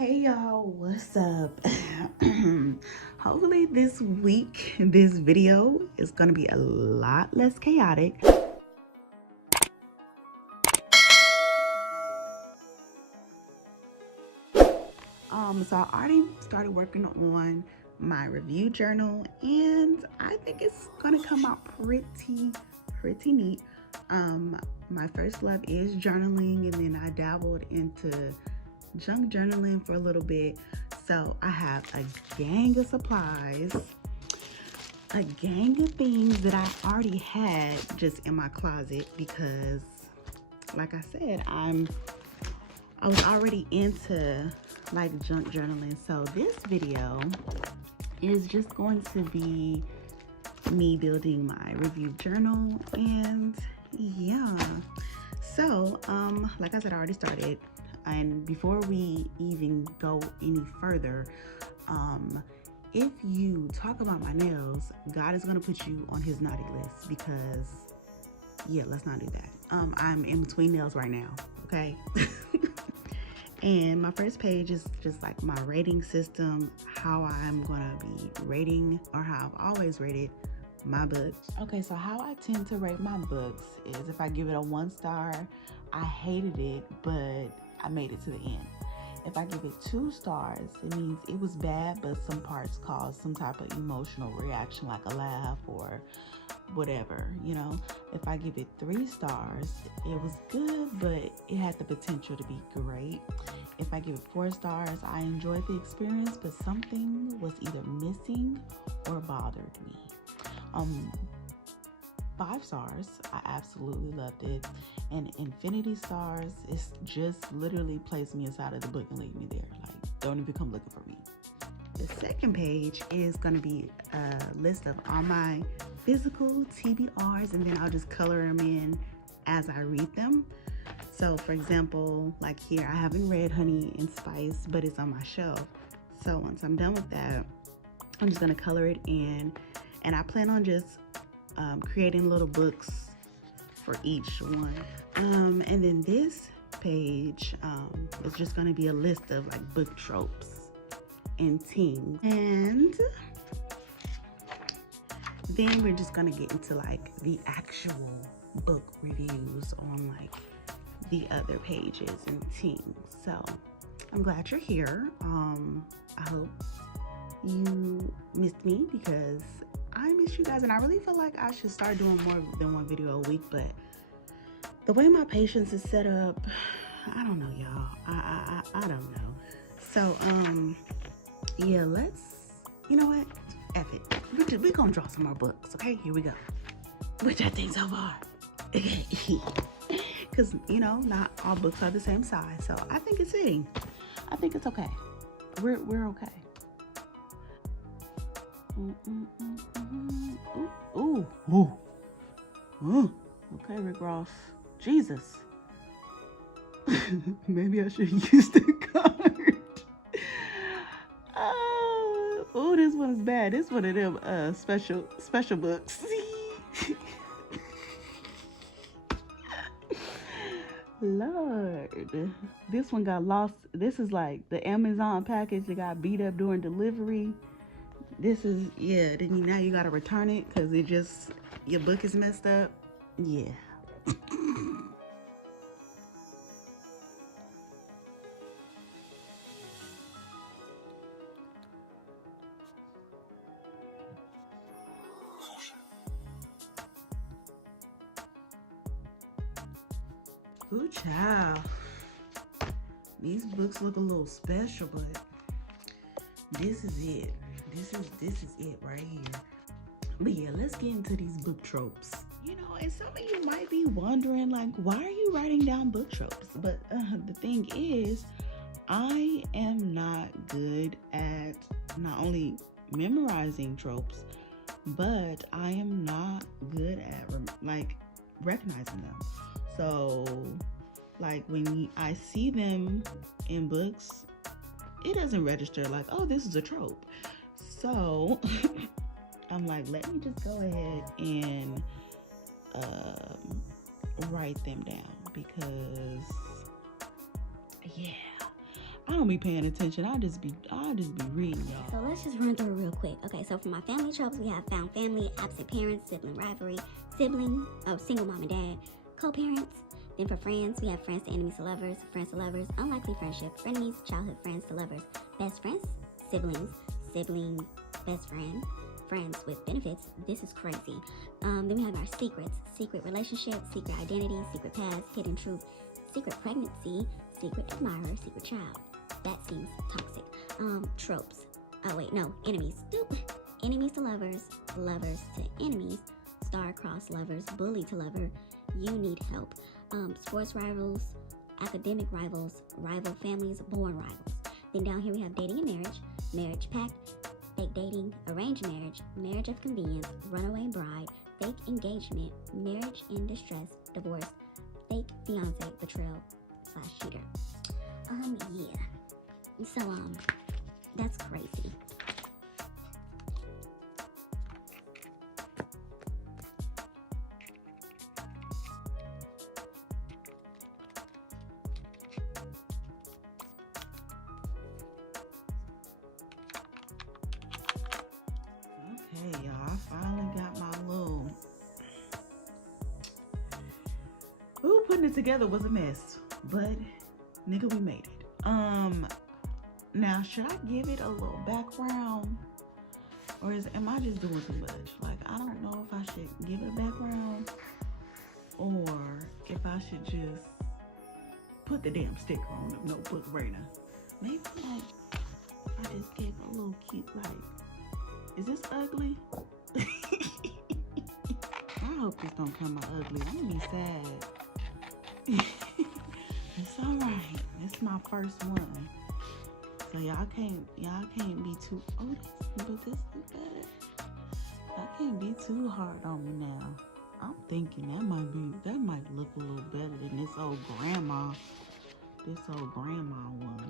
Hey y'all, what's up? Hopefully this week, this video is gonna be a lot less chaotic. So I already started working on my review journal and I think it's gonna come out pretty neat. My first love is journaling, and then I dabbled into junk journaling for a little bit. So I have a gang of supplies, a gang of things that I already had just in my closet because, like I said, I was already into like junk journaling. So this video is just going to be me building my review journal, and yeah. So like I said, I already started. And before we even go any further, if you talk about my nails, God is gonna put you on his naughty list, because yeah, let's not do that. I'm in between nails right now, okay? And my first page is just like my rating system, how I'm gonna be rating, or how I've always rated my books. Okay, so how I tend to rate my books is, if I give it a 1 star, I hated it, but I made it to the end. If I give it 2 stars, it means it was bad, but some parts caused some type of emotional reaction, like a laugh or whatever, you know. If I give it 3 stars, it was good, but it had the potential to be great. If I give it 4 stars, I enjoyed the experience, but something was either missing or bothered me. 5 stars, I absolutely loved it. And infinity stars, it's just literally place me inside of the book and leave me there. Like, don't even come looking for me. The second page is going to be a list of all my physical TBRs, and then I'll just color them in as I read them. So for example, like here, I haven't read Honey and Spice, but it's on my shelf. So once I'm done with that, I'm just going to color it in, and I plan on just creating little books for each one. And then this page is just going to be a list of like book tropes and things. And then we're just going to get into like the actual book reviews on like the other pages and things. So I'm glad you're here. I hope you missed me, because I miss you guys, and I really feel like I should start doing more than 1 video a week, but the way my patience is set up, I don't know, y'all. I don't know. So yeah, you know what? F it. We gonna draw some more books, okay? Here we go. Which I think so far. Because, you know, not all books are the same size, so I think it's fitting. I think it's okay. We're okay. Ooh. Okay, Rick Ross. Jesus. Maybe I should use the card. Oh, this one is bad. This one of them special books. Lord, this one got lost. This is like the Amazon package that got beat up during delivery. This is, yeah, then now you gotta return it because your book is messed up. Yeah. Ooh, child. These books look a little special, but this is it. This is it right here. But yeah, let's get into these book tropes. You know, and some of you might be wondering, like, why are you writing down book tropes? But the thing is, I am not good at not only memorizing tropes, but I am not good at like recognizing them. So like when I see them in books, it doesn't register like, oh, this is a trope. So I'm like, let me just go ahead and write them down, because yeah, I don't be paying attention. I'll just be reading, y'all. So let's just run through it real quick. Okay, so for my family tropes, we have found family, absent parents, sibling rivalry, single mom and dad, co-parents. Then for friends, we have friends to enemies to lovers, friends to lovers, unlikely friendship, frenemies, childhood friends to lovers, best friends, siblings, sibling, best friend, friends with benefits. This is crazy. Then we have our secrets, secret relationship, secret identity, secret past, hidden truth, secret pregnancy, secret admirer, secret child. That seems toxic. Tropes. Oh wait, no, enemies. Enemies to lovers, lovers to enemies, star-crossed lovers, bully to lover, you need help. Sports rivals, academic rivals, rival families, born rivals. Then down here we have dating and marriage, marriage pact, fake dating, arranged marriage, marriage of convenience, runaway bride, fake engagement, marriage in distress, divorce, fake fiance, betrayal / cheater. Yeah. So, that's crazy. Okay, y'all, I finally got my little... Ooh, putting it together was a mess, but nigga, we made it. Now, should I give it a little background, or am I just doing too much? Like, I don't know if I should give it a background, or if I should just put the damn sticker on the notebook right now. Maybe, like, I just gave a little cute, like, is this ugly? I hope this don't come out ugly. I'm gonna be sad. It's alright. This is my first one. So y'all can't be too but this is better. Y'all can't be too hard on me now. I'm thinking that might look a little better than this old grandma one.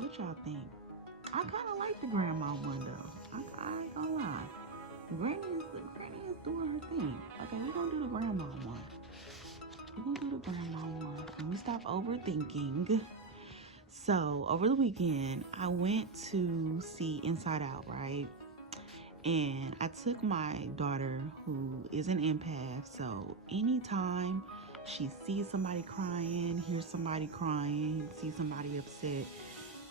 What y'all think? I kinda like the grandma one though. I ain't gonna lie. Granny is doing her thing. Okay, we're gonna do the grandma one. Let me stop overthinking. So, over the weekend, I went to see Inside Out, right? And I took my daughter, who is an empath, so anytime she sees somebody crying, hears somebody crying, sees somebody upset,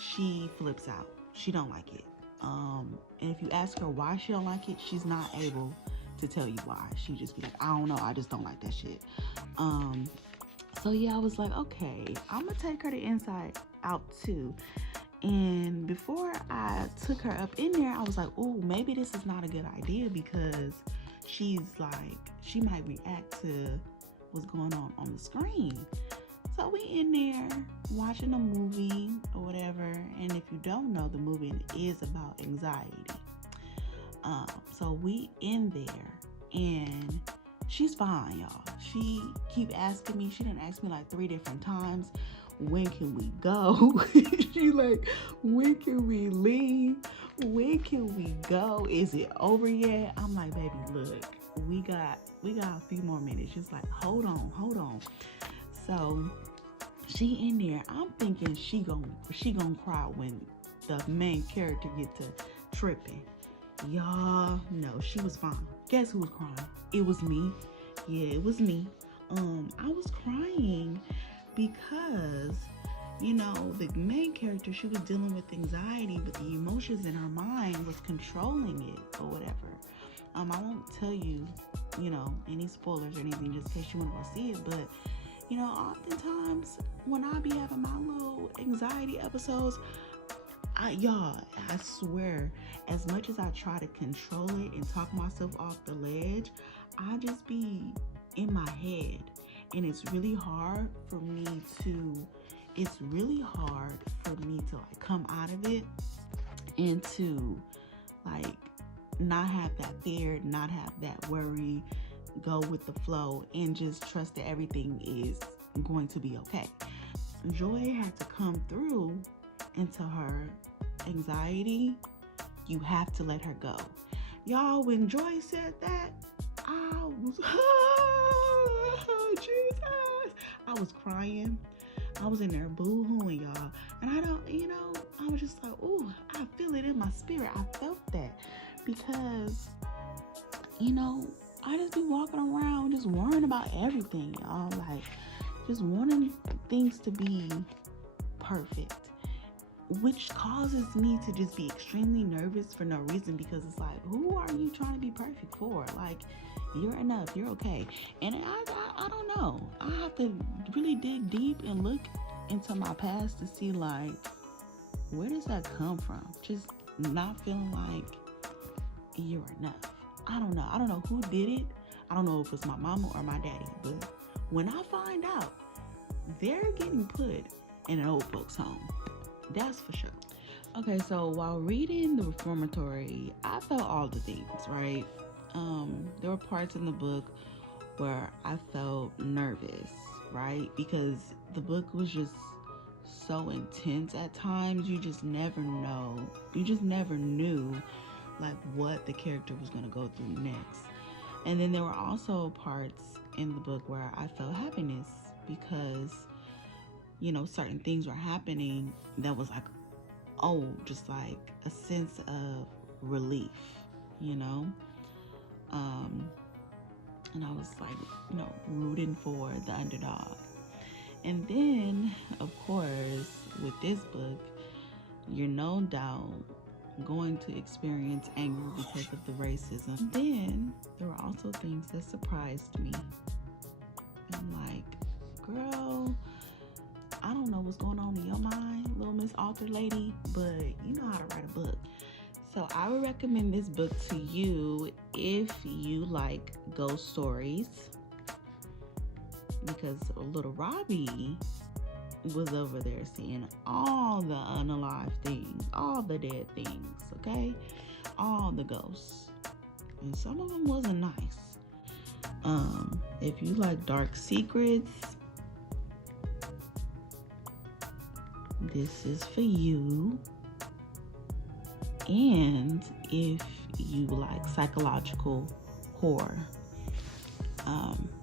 she flips out. She don't like it. And if you ask her why she don't like it, she's not able to tell you why. She just be like, I don't know, I just don't like that shit. So yeah, I was like, okay, I'm gonna take her to Inside Out too. And before I took her up in there, I was like, oh, maybe this is not a good idea, because she might react to what's going on the screen. So we in there watching a movie or whatever, and if you don't know, the movie is about anxiety. So we in there, and she's fine, y'all. She keep asking me. She done asked me like 3 different times, when can we go? She like, when can we leave? When can we go? Is it over yet? I'm like, baby, look, we got a few more minutes. Just like, hold on. So she in there. I'm thinking she gonna cry when the main character get to tripping. Y'all, no, she was fine. Guess who was crying? It was me. Yeah, it was me. I was crying because, you know, the main character, she was dealing with anxiety, but the emotions in her mind was controlling it or whatever. I won't tell you, you know, any spoilers or anything, just in case you want to go see it, but, you know, oftentimes when I be having my little anxiety episodes, I swear, as much as I try to control it and talk myself off the ledge, I just be in my head, and it's really hard for me to like come out of it and to like not have that fear, not have that worry, go with the flow, and just trust that everything is going to be okay. Joy had to come through into her anxiety. You have to let her go. Y'all, when Joy said that, I was, oh, Jesus, I was crying. I was in there boo-hooing, y'all. And I don't, you know, I was just like, ooh, I feel it in my spirit. I felt that because, you know, I just be walking around just worrying about everything, y'all. Like, just wanting things to be perfect, which causes me to just be extremely nervous for no reason, because it's like, who are you trying to be perfect for? Like, you're enough, you're okay. And I don't know. I have to really dig deep and look into my past to see, like, where does that come from? Just not feeling like you're enough. I don't know. I don't know who did it. I don't know if it's my mama or my daddy. But when I find out they're getting put in an old folks home, that's for sure. Okay, so while reading The Reformatory, I felt all the things, right? There were parts in the book where I felt nervous, right? Because the book was just so intense at times. You just never know. You just never knew like what the character was going to go through next. And then there were also parts in the book where I felt happiness because, you know, certain things were happening that was like, oh, just like a sense of relief, you know? And I was like, you know, rooting for the underdog. And then, of course, with this book, you're no doubt going to experience anger because of the racism. Then there were also things that surprised me. I'm like, girl, I don't know what's going on in your mind, little Miss Author lady, but you know how to write a book. So I would recommend this book to you if you like ghost stories, because little Robbie was over there seeing all the unalive things, all the dead things, okay? All the ghosts. And some of them wasn't nice. If you like dark secrets, this is for you. And if you like psychological horror,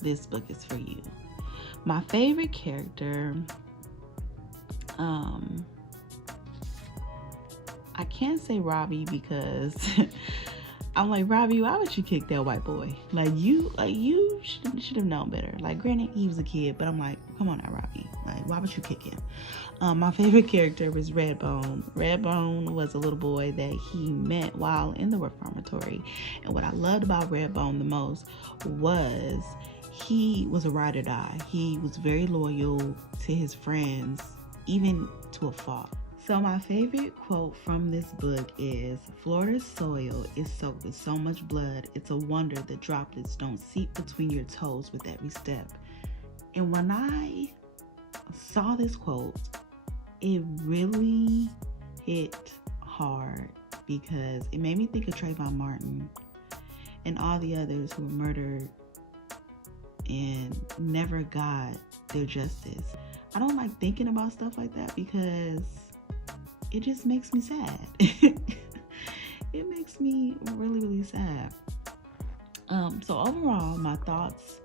this book is for you. My favorite character, I can't say Robbie because I'm like, Robbie, why would you kick that white boy? Like, you should have known better. Like, granted, he was a kid, but I'm like, come on now, Robbie. Like, why would you kick him? My favorite character was Redbone. Redbone was a little boy that he met while in the reformatory. And what I loved about Redbone the most was he was a ride or die. He was very loyal to his friends, even to a fault. So my favorite quote from this book is, Florida's soil is soaked with so much blood, it's a wonder the droplets don't seep between your toes with every step. And when I saw this quote, it really hit hard because it made me think of Trayvon Martin and all the others who were murdered and never got their justice. I don't like thinking about stuff like that because it just makes me sad. It makes me really, really sad. So overall, my thoughts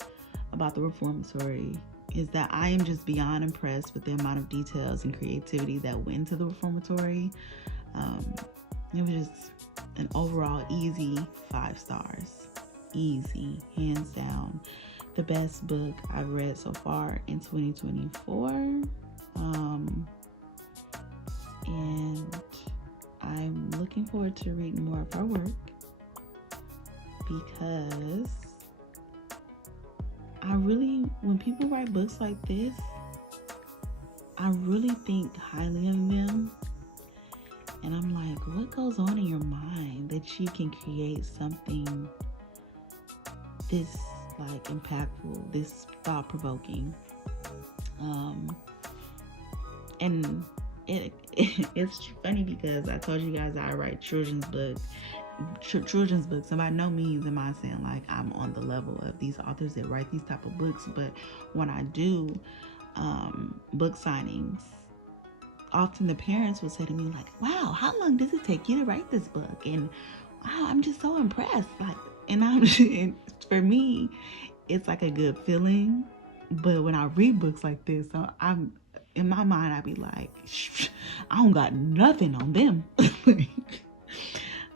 about the reformatory is that I am just beyond impressed with the amount of details and creativity that went into the reformatory. It was just an overall easy 5 stars. Easy, hands down. The best book I've read so far in 2024. And I'm looking forward to reading more of her work because when people write books like this, I really think highly of them. And I'm like, what goes on in your mind that you can create something this like impactful, this thought-provoking? And it's funny because I told you guys I write children's books. And by no means am I saying like I'm on the level of these authors that write these type of books, but when I do book signings, often the parents will say to me like, wow, how long does it take you to write this book? And wow, I'm just so impressed. Like, and for me, it's like a good feeling. But when I read books like this, in my mind, I'd be like, I don't got nothing on them.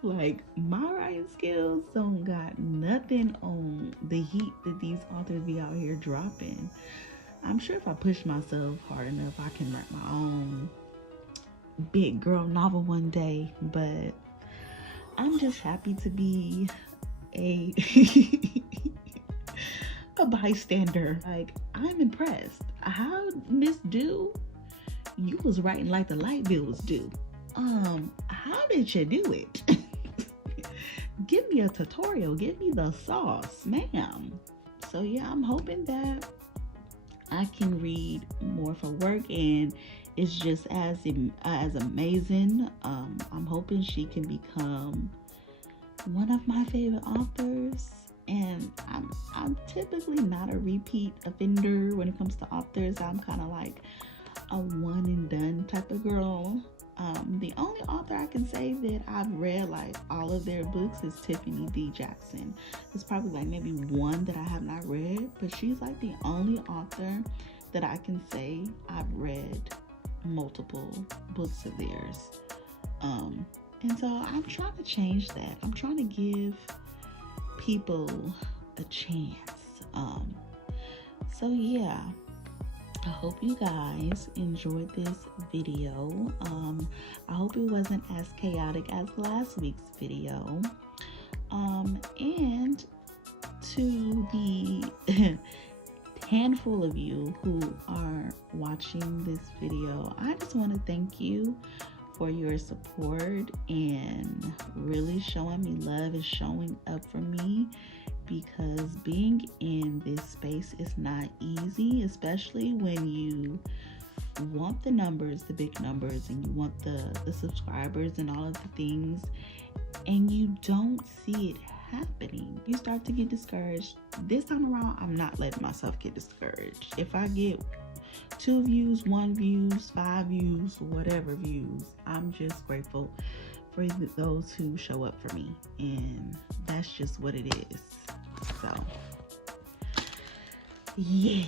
Like, my writing skills don't got nothing on the heat that these authors be out here dropping. I'm sure if I push myself hard enough, I can write my own big girl novel one day, but I'm just happy to be a a bystander. Like, I'm impressed. How, Miss Do, you was writing like the light bill was due. How did you do it? Give me a tutorial. Give me the sauce, ma'am. So yeah, I'm hoping that I can read more for work, and it's just as amazing. I'm hoping she can become one of my favorite authors. And I'm typically not a repeat offender when it comes to authors. I'm kind of like a one and done type of girl. The only author I can say that I've read like all of their books is Tiffany D. Jackson. There's probably like maybe one that I have not read, but she's like the only author that I can say I've read multiple books of theirs. And so I'm trying to change that. I'm trying to give people a chance. So yeah, I hope you guys enjoyed this video. I hope it wasn't as chaotic as last week's video. And to the handful of you who are watching this video, I just want to thank you for your support and really showing me love and showing up for me, because being in this space is not easy, especially when you want the numbers, the big numbers, and you want the subscribers and all of the things, and you don't see it happening. You start to get discouraged. This time around, I'm not letting myself get discouraged. If I get 2 views, 1 views, 5 views, whatever views, I'm just grateful for those who show up for me, and that's just what it is. So yeah.